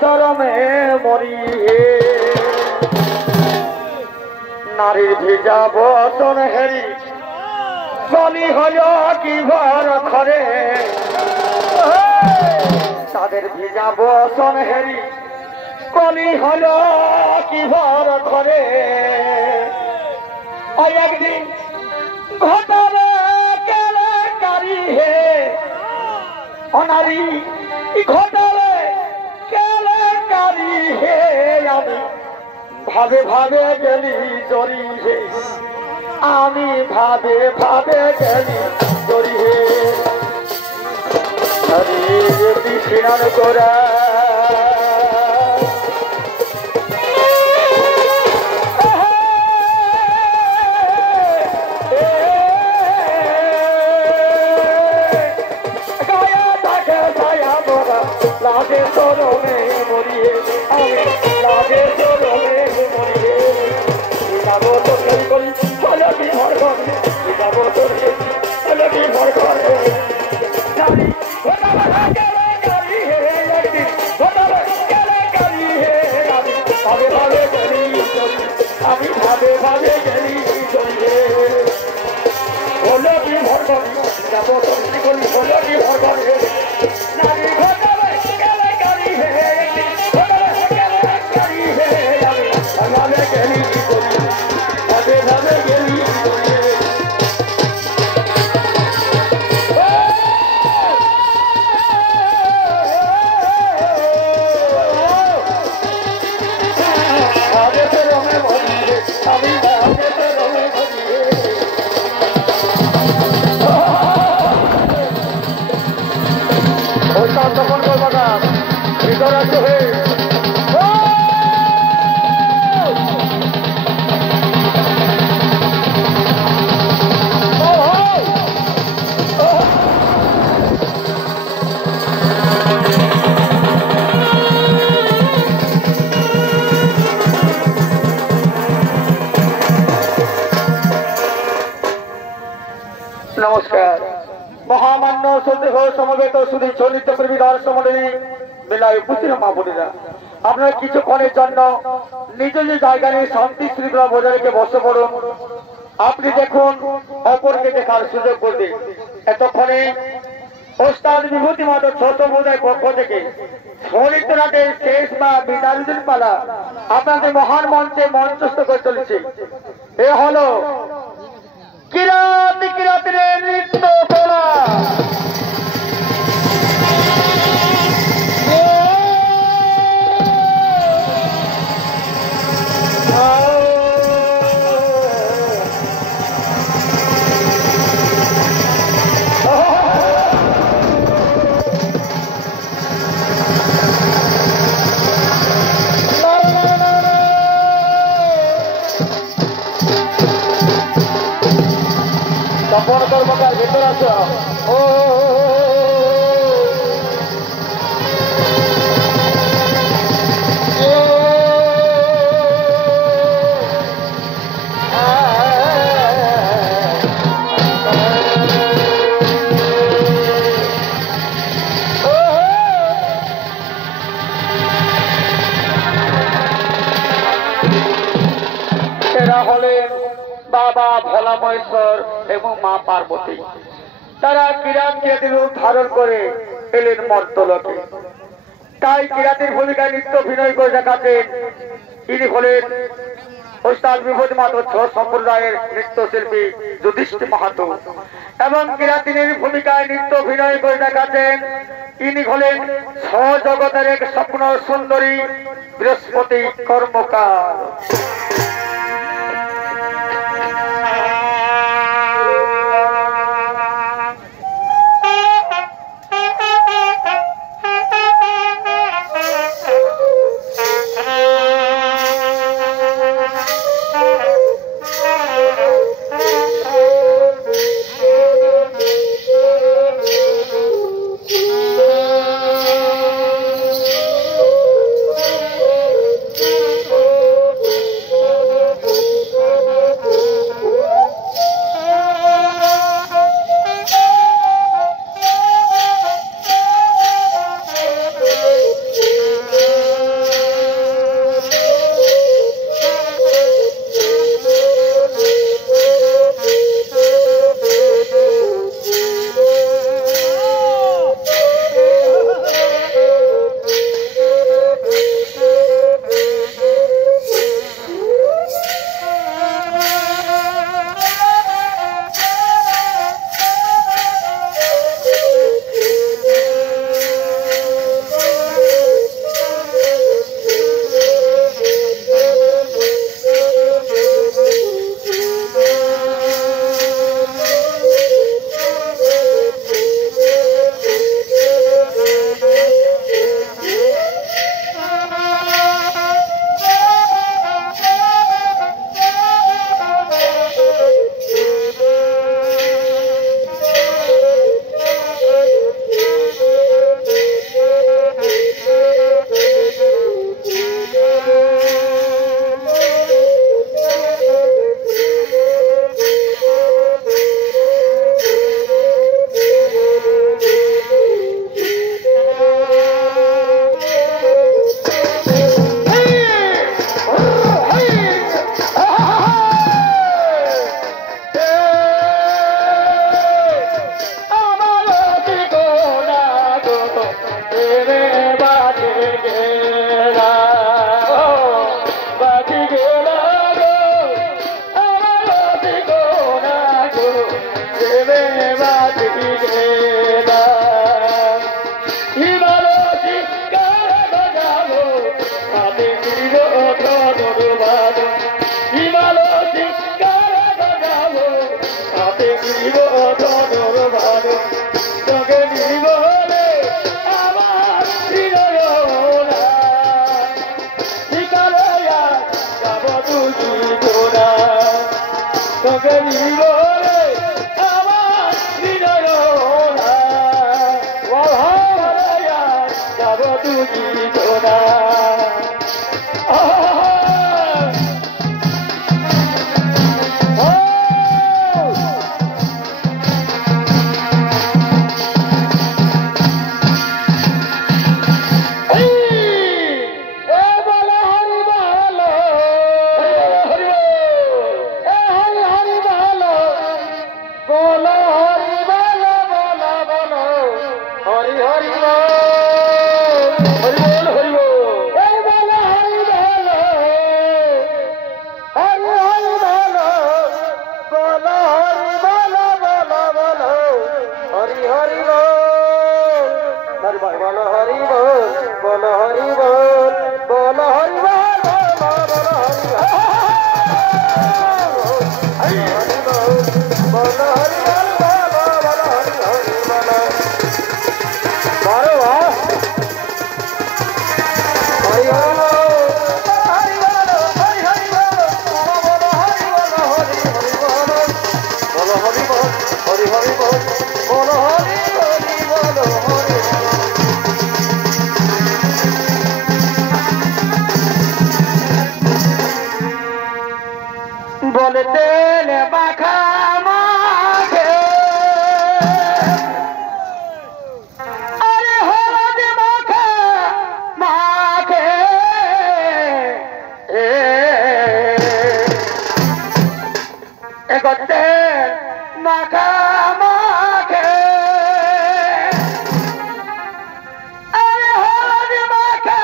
চরমে মরি হে নারীর ভিজা বচন হেরি কলি হল কি ভর ঘরে তাদের ভিজা বচন হেরি কলি হল কি ভর ঘরে আর একদিন ঘটালে কেলেঙ্কারি হে অনারী ঘটালে কেলেঙ্কারি হে আমি ভাবে ভাবে গেলি জরি হে আমি ভাবে ভাবে গেলি জরি হে হরে কৃষ্ণ গোরা लागे सोलो में मोरिए लागे सोलो में मोरिए जाबो तो खेल करी हलो की भर घर जाबो तो हलो की भर घर नारी होता लागे करी है लड़की होता लागे करी है भावे भावे गली अभी भावे भावे गली चलिए हलो की भर घर जाबो तो खेल हलो की भर घर नारी होता তখন করবা ভিতর আছে হয়ে নমস্কার মহামান্য শ্রদ্ধেয় সমবেত শুধু চলিত প্রেমী দর্শক মন্ডলী মেলায় উপস্থিত মা বোনেরা আপনারা কিছুক্ষণের জন্য নিজ নিজ জায়গা নিয়ে শান্তি শৃঙ্খলা বজায় রেখে বসে পড়ুন আপনি দেখুন অপরকে দেখার সুযোগ করতে এতক্ষণে ওস্তাদ বিভূতি মাধব ছোট বোধায় পক্ষ থেকে চলিত রাতের শেষ বা বিদায়ুদ্দিন পালা আপনাদের মহান মঞ্চে মঞ্চস্থ করে চলেছে এ হলো কিরাত কিরাতের নৃত্য কলা তপন কর্মকার ভেতর আছো ও এরা হলেন বাবা ভোলা মহেশ্বর এবং মা পার্বতী তারা কিরাত কিরাতের রূপ ধারণ করে এলেন মর্তলোকে তাই কিরাতের ভূমিকায় নৃত্য অভিনয় করে দেখাতেন ইনি হলেন ওস্তাদ বিভূতি মাহাতো সম্প্রদায়ের নৃত্যশিল্পী যুধিষ্ঠির মাহাতো এবং কিরাতিনের ভূমিকায় নৃত্য অভিনয় করে দেখাতেন ইনি হলেন সজগতের এক স্বপ্ন সুন্দরী বৃহস্পতি কর্মকার প্রেমে বাঁচি গেলাম হিমালয় কারা যাবো হাতে নিব ধনুর্বাদ হিমালয় কারা যাবো হাতে নিব ধনুর্বাদ তোকে নিব আমার হৃদয় শিকালয়া যাব তুই তোরা তোকে নিব আমার হৃদয় যাব তুই তোরা বলতেন বাখা মাখে আরে হলদ মাখা মাখে এগোতেন মাখা মাখে আরে হলদ মাখা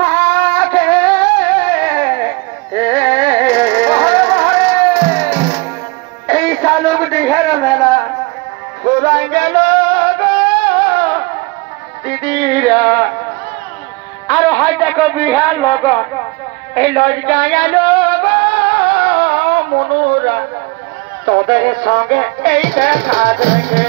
মাখে শালুক দিঘের মেলা ফুরাই গেল দিদিরা আর হয় দেখো বিহার লগত এই লজ্জা গেল মনুরা তোদের সঙ্গে এই দেখা দেখে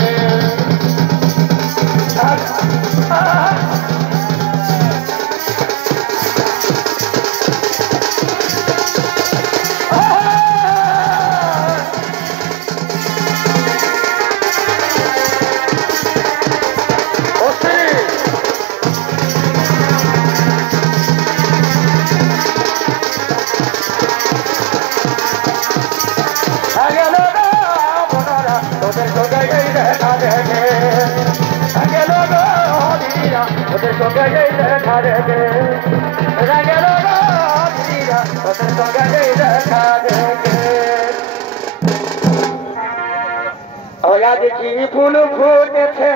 দেখি ফুল ফুটেছে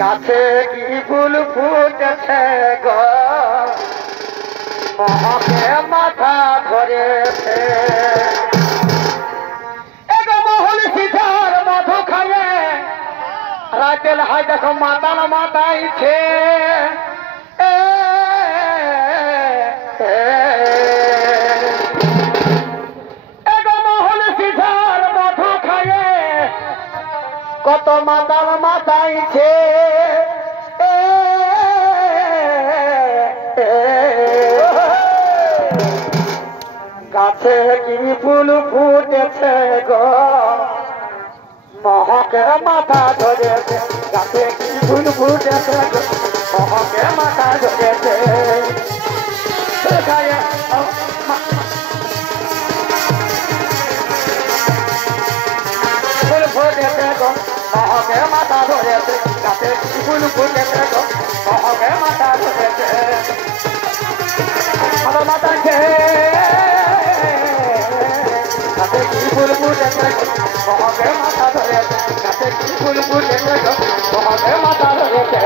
গাছে কি ফুল ফুটেছে মহকে মাথা ধরেছে মহল সিধার মধু খায়ে রাতেল হাই দেখো মাতাল মাতাইছে কত মাতাল মাতাইছে গাছে কি ফুল ফুটেছে গো মহকে মাথা ধরেছে গাছে কি ফুল ফুটেছে গো মহকে মাথা ধরেছে ফুল ফুটেছে গো মহকে মাথা ধরেছে গাছে কি ফুল ফুটেছে গো মহকে মাথা ধরেছে আমার মাথাকে গাছে কি ফুল ফুটেছে গো মহকে মাথা ধরেছে গাছে কি ফুল ফুটেছে গো মহকে মাথা ধরেছে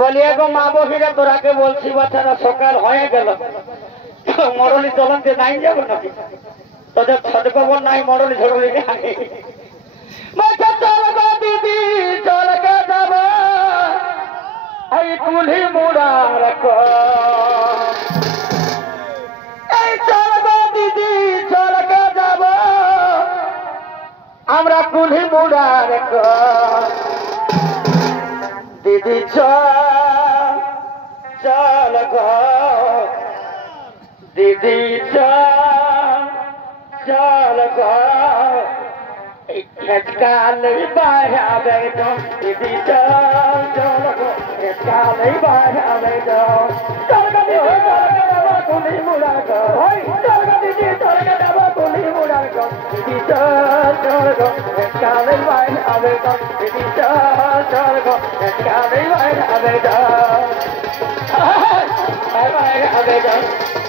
বলিয়া গো মা বহিরা তোরাকে বলছি বাচ্চারা সকাল হয়ে গেল মরলি চলন্তে নাই যাবো নাকি তোদের ছোট খবর নাই মরলি ঝড়লি নাই চল গো দিদি চল গে যাব এই কুলি মুড়ার এই চল গো দিদি চল গে যাব আমরা কুলি মুড়ার দিদি চল চল গো দিদি চল চল গো খেতকাল বাড়াবে দিদি চল চল গো খেতকাল বাড়াবে চল গো দিদি চল গে যাবো কুলি মুড়ার চল গো দিদি চল গে যাবো কুলি মুড়ার দিদি চল চল গো খেতকাল বাড়াবে দিদি চল চল গো খেতকাল বাড়াবে বাড়াবে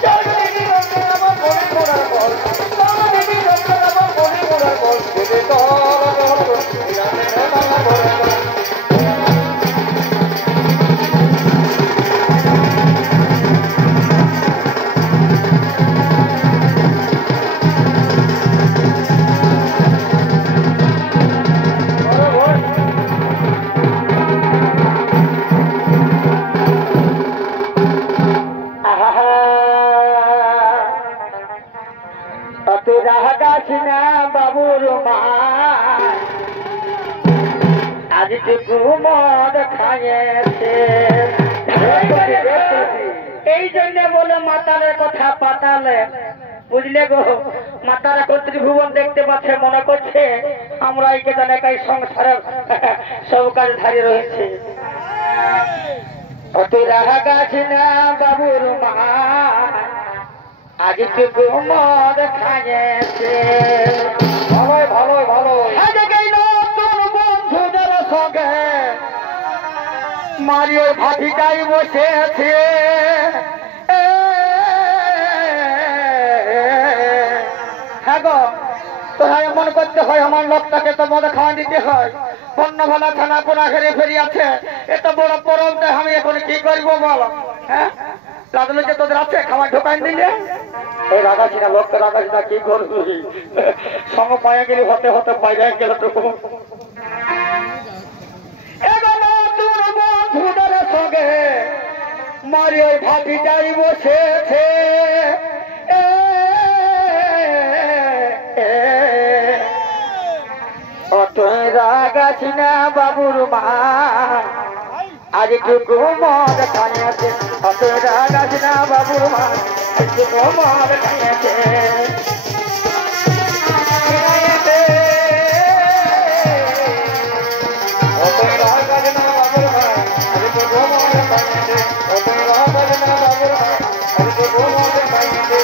চল গো দিদি চল গে যাবো কুলি মুড়ার চল গো দিদি চল গে যাবো কুলি মুড়ার দিদি বাবুর মা আজ মদ খাইয়েছে এই জন্য বলে মাতারের কথা পাতালে বুঝলে গো মাতারা কর্তৃভুবন দেখতে পাচ্ছে মনে করছে আমরা এই কে জানে কাই সংসারের সব কাজ ধারে রয়েছে তুই রাহা গাছ না বাবুর মা আজ মদ খাইয়েছে ভালোই ভালোই ভালো নতুন বন্ধুদের সঙ্গে মারিও ভাটিটাই বসেছে হ্যাঁ গো তোরা এমন করতে হয় আমার লোকটাকে তো মদ খাওয়া দিতে হয় অন্য ভালা থানা পোনা ঘেরে ফেরি আছে এত বড় পরবটা আমি এখন কি করবো বল হ্যাঁ লাগলো যে তোদের আছে খাবার ঢোকাই দিলে এই রাগাছি না লোকটা রাগাছি না কি করবি সঙ্গ পায়ে গেলে হতে হতে বাইরে গেল তো বন্ধুদের সঙ্গে মারি ওই ভাটিটাই বসেছে অতই রাগাছি না বাবুর মা আজ টুকু মদ খাইয়েছে অতই রাগাছি না বাবুর মা আজ টুকু মদ খাইয়েছে অতই রাগাছি না বাবুর মা আজ টুকু মদ খাইয়েছে অতই রাগাছি না বাবুর মা আজ টুকু মদ খাইয়েছে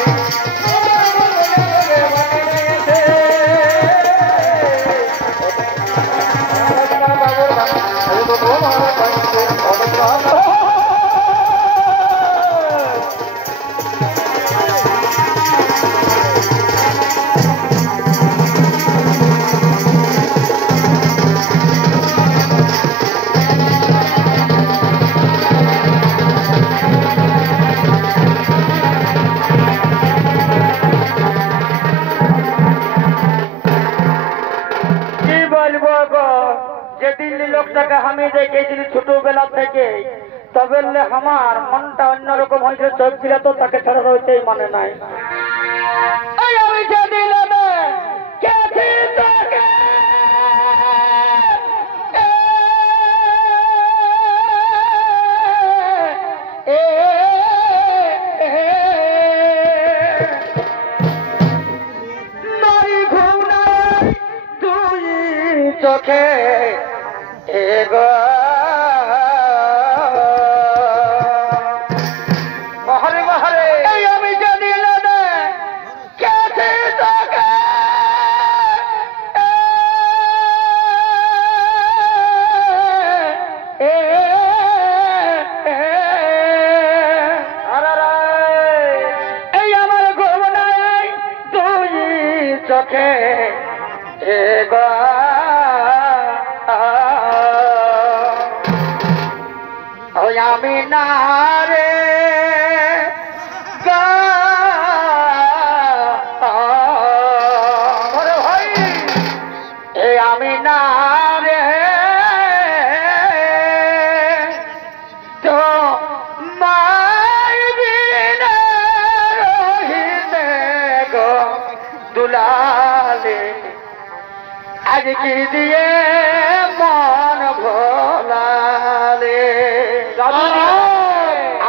আমি দেখেছিলি ছোটবেলা থেকে তবে আমার মনটা অন্যরকম হয়েছে চোখ দিলে তো তাকে ছাড়া রইতেই মানে নাই আমি যেদিন চোখে মহরে মহরে আমি জানি না কেটে থাকে এই আমার ঘুম নাই তুই চোখে ওই আমি না রে ভাই এ আমি না রে তো দুলালে আজ কি দিয়ে মন ভোলালে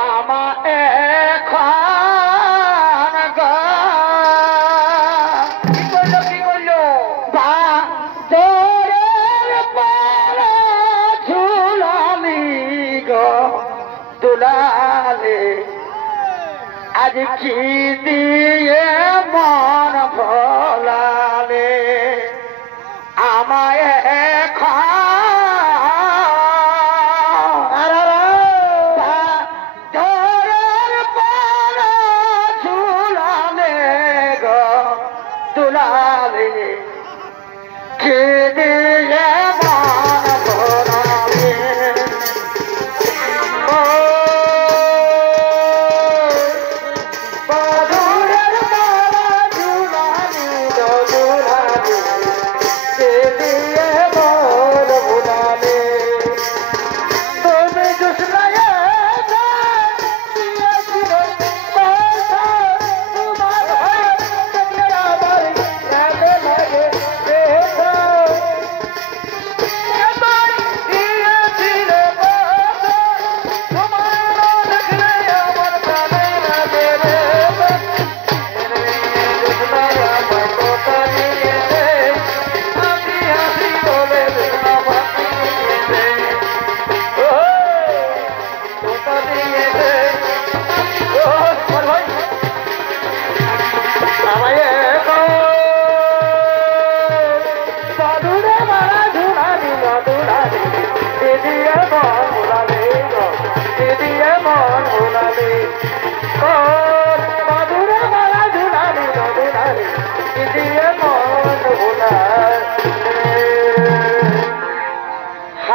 আমার এখন কি করলো বা তোরের পালা ঝুলালি গো দুলালে আজ কি দিয়ে মন ভোলালে আমায় ঝুলালে গো দুলালে কি দিয়ে মন ভোলালে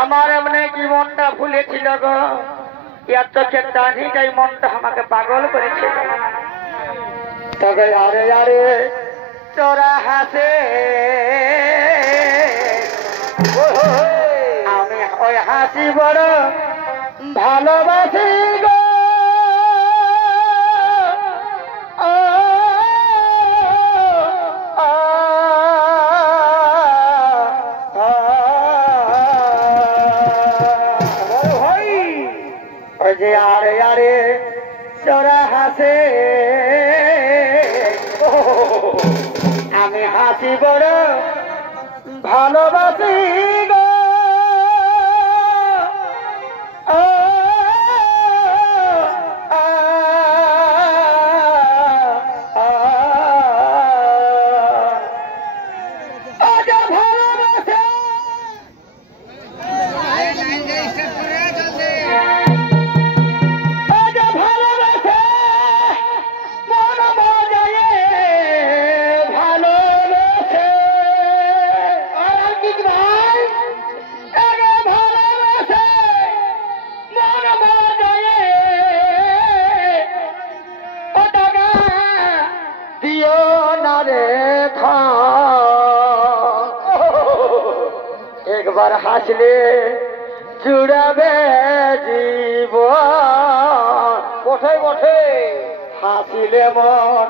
আমার এমনি জীবনটা ভুলেছিল গো এত চেতানিটাই মনটা আমাকে পাগল করেছিল তবে আরে আরে তোরা হাসে আমি ওই হাসি বড় ভালোবাসি গো আরে আরে তোরা হাসে আমি হাসি বড় ভালোবাসি গো একবার হাসলে জুড়াবে জীবন কোথায় বটে হাসিলে মন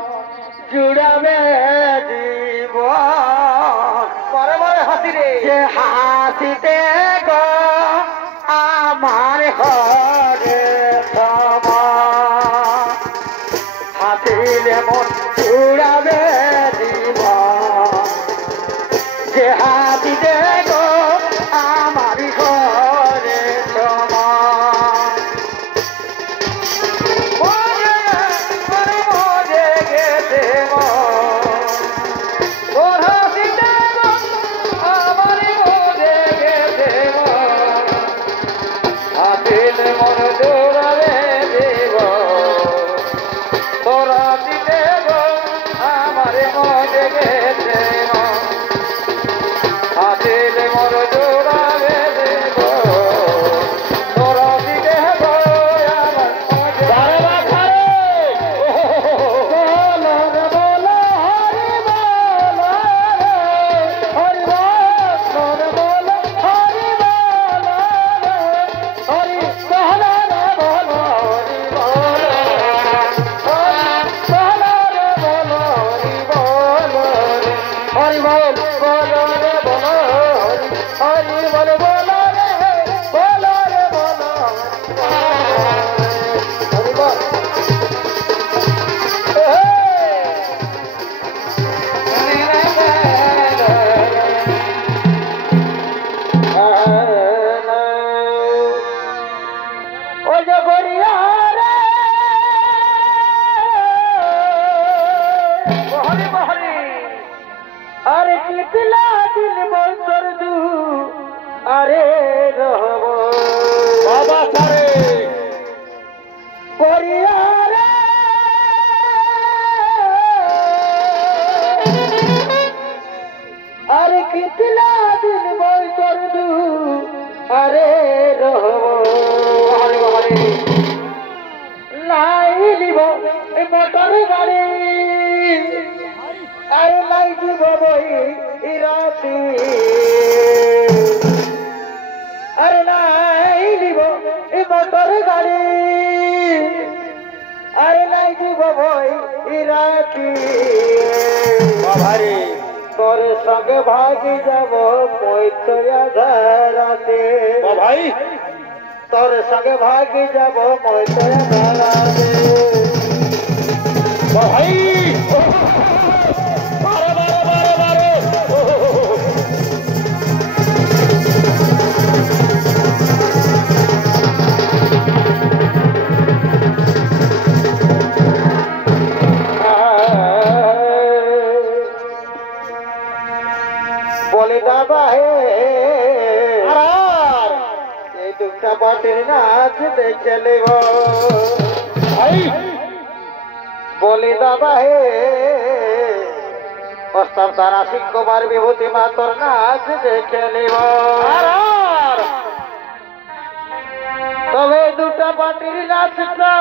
জুড়াবে জীবন পরে পরে হাসি রে যে হাসিতে গো আমার হরে হাসিলে মন জুড়াবে জীবন যে হাসিতে গো আমার ঘরে মরে গেছে আমার মরে গেছে রাতি আরে নাই দিব এ মোটর গাড়ি আরে নাই দিব ভয় রাতি ভারী তোর সঙ্গে ভাগি যাব মৈত্রিয়া ধারাতে ভাই তোর সঙ্গে ভাগি যাব মৈত্রিয়া ধারাতে ভাই বারে বারে বারে বারে বলে দাদা হে এই দুটা বাটের নাচ দেখে নেব ভাই বলে দাদা হে অস্তার দ্বারা সিংহবার বিভূতি মাতর নাচ দেখে নেব তবে দুটা পাটির নাচটা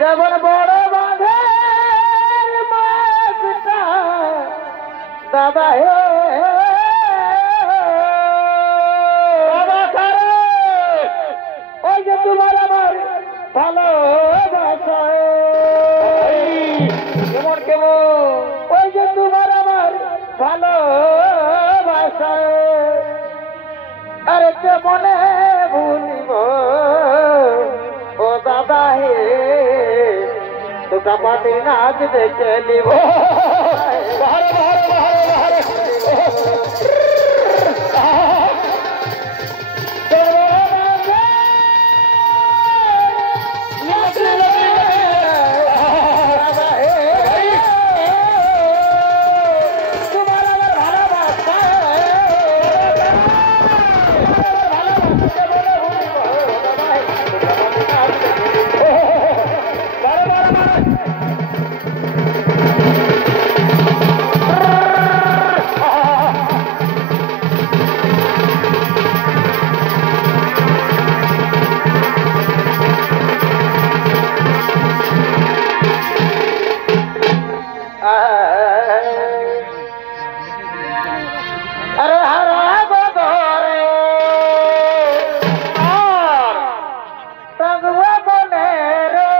যেমন বড় বাঁধে মাছটা দাদা হে ওই যে তোমার আমার ভালোবাসা কেমন কেমন ওই যে তোমার আমার ভালোবাসা আরে কেমনে ভুলিব ও দাদা হে দুটা পাটির নাচ দেখে নিব বাহারে বাহারে বাহারে বাহারে अरे हरा गोरे तगवा बने रो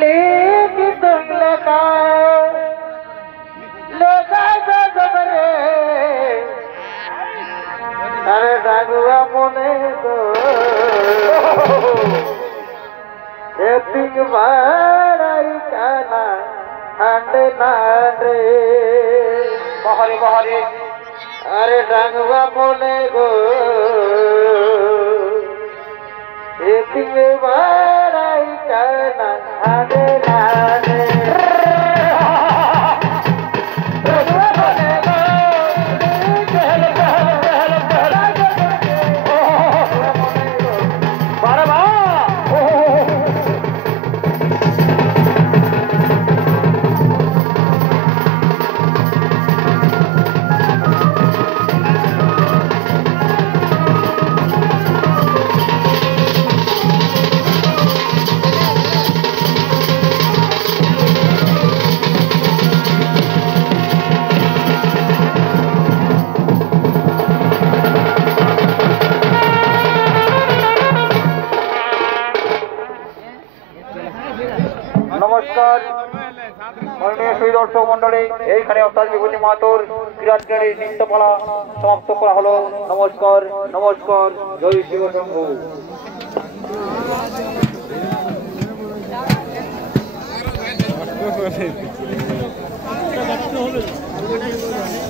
लेक तुम लगा जबरे अरे तगवा बने दो पिंग माराई काना अंडे नारे বাহারে বাহারে अरे डांगवा बोले गो ये पिंग माराई काना अंडे नारे डांगवा बोले गो कहल कहल कहल कहल বারে বা নমস্কার মাননীয় সুধী দর্শক মন্ডলী, এইখানে অর্থাৎ বিভূতি মাহাতোর বিরাটকারী নৃত্যপালা সমাপ্ত করা হলো। নমস্কার নমস্কার, জয় শিব শম্ভু। হলে